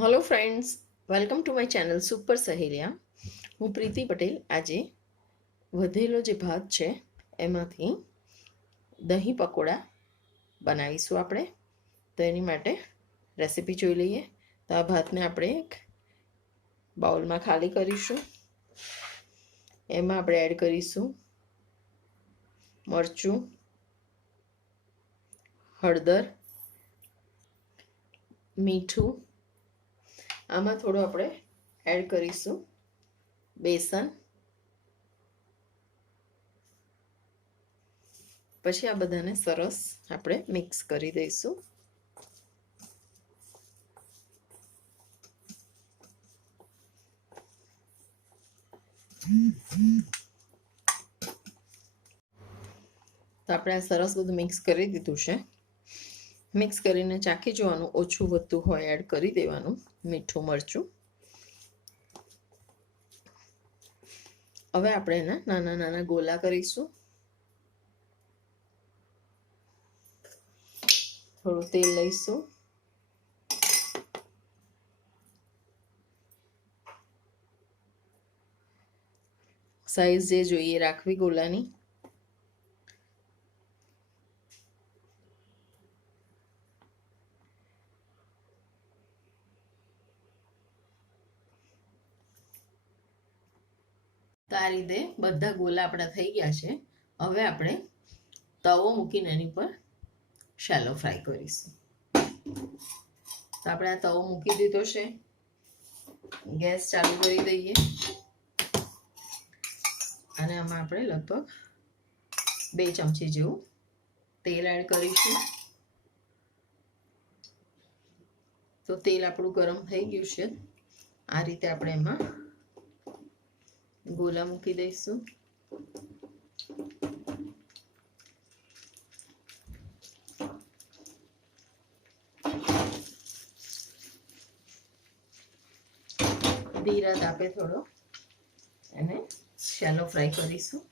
Hello friends, welcome to my channel super સહેલિયા. હું પ્રીતિ પટેલ. આજે વધેલો જે ભાત છે એમાંથી દહીં પકોડા બનાવીશું આપણે. તો એની માટે રેસીપી જોઈ લઈએ. તો આ ભાતને આપણે એક બાઉલમાં ખાલી કરીશું. એમાં આપણે એડ કરીશું મરચું, હળદર, મીઠું. આમાં થોડું આપણે એડ કરીશું બેસન. પછી આ બધાને સરસ આપણે મિક્સ કરી દઈશું. તો આપણે આ સરસ બધું મિક્સ કરી દીધું છે. મિક્સ કરીને ચાખી જોવાનું, ઓછું વધતું હોય એડ કરી દેવાનું મીઠું, મરચું. હવે આપણે એના નાના નાના ગોલા કરીશું. થોડું તેલ લઈશું. સાઈઝ જે જોઈએ રાખવી ગોલાની. તો આ રીતે બધા ગોલા આપણા થઈ ગયા છે. હવે આપણે તવો મૂકીને એની પર શેલો ફ્રાય કરીશું. તો આપણે આ તવો મૂકી દીધો છે. ગેસ ચાલુ કરી દઈએ અને આમાં આપણે લગભગ 2 ચમચી જેવું તેલ એડ કરીશું. તો તેલ આપણું ગરમ થઈ ગયું છે. આ રીતે આપણે એમાં ગોલા મૂકી દઈશું. ધીરા તાપે થોડો એને શેલો ફ્રાય કરીશું.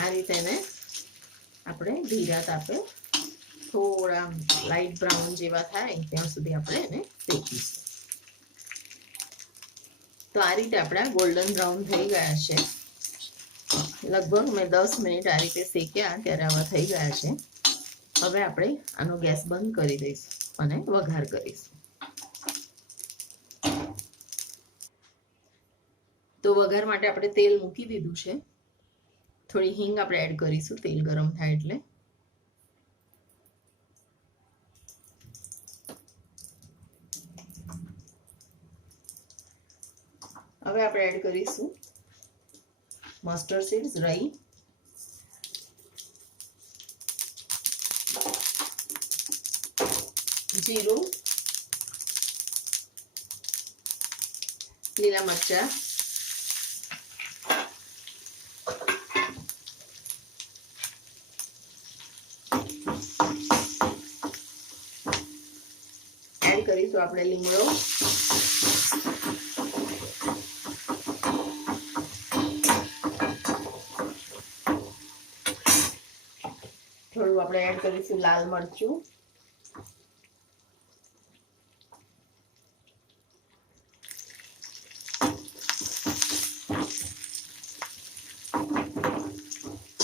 આ રીતે એને આપણે ધીરા તાપે થોડા લાઇટ બ્રાઉન જેવા થાય ત્યાં સુધી આપણે એને શેકીશું. તો આ રીતે આપણા ગોલ્ડન બ્રાઉન થઈ ગયા છે. લગભગ મેં 10 મિનિટ આ રીતે શેક્યા ત્યારે આવા થઈ ગયા છે. હવે આપણે આનો ગેસ બંધ કરી દઈશું અને વઘાર કરીશું. તો વઘાર માટે આપણે તેલ મૂકી દીધું છે. થોડી હિંગ આપણે એડ કરીશું તેલ ગરમ થાય એટલે. હવે આપણે એડ કરીશું મસ્ટર્ડ સીડ્સ, રાઈ, જીરું, લીલા મરચાં, એડ કરીશું આપણે લીમડો, થોડું આપણે એડ કરીશું લાલ મરચું,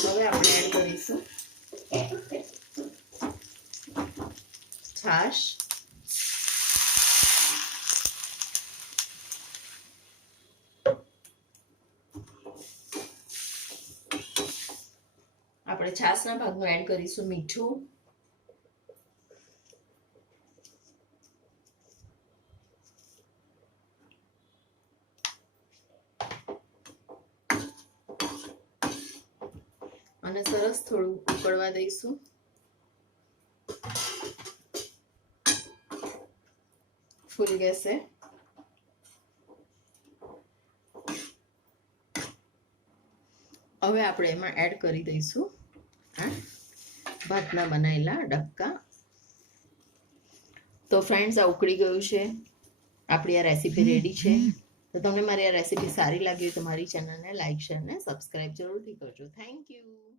હવે આપણે એડ કરીશું છાશ, આપણે છાશના ભાગમાં એડ કરીશું મીઠું, અને સરસ થોડું ઉકળવા દઈશું. ફૂલ ગેસે હવે આપણે એમાં એડ કરી દઈશું આ ભાતના બનાવેલા ડબકા. તો ફ્રેન્ડ્સ, આ ઉકળી ગયું છે. આપણી આ રેસીપી રેડી છે. તો તમને મારી આ રેસીપી સારી લાગી હોય તો મારી ચેનલને લાઈક, શેર અને સબસ્ક્રાઈબ જરૂરથી કરજો. Thank you.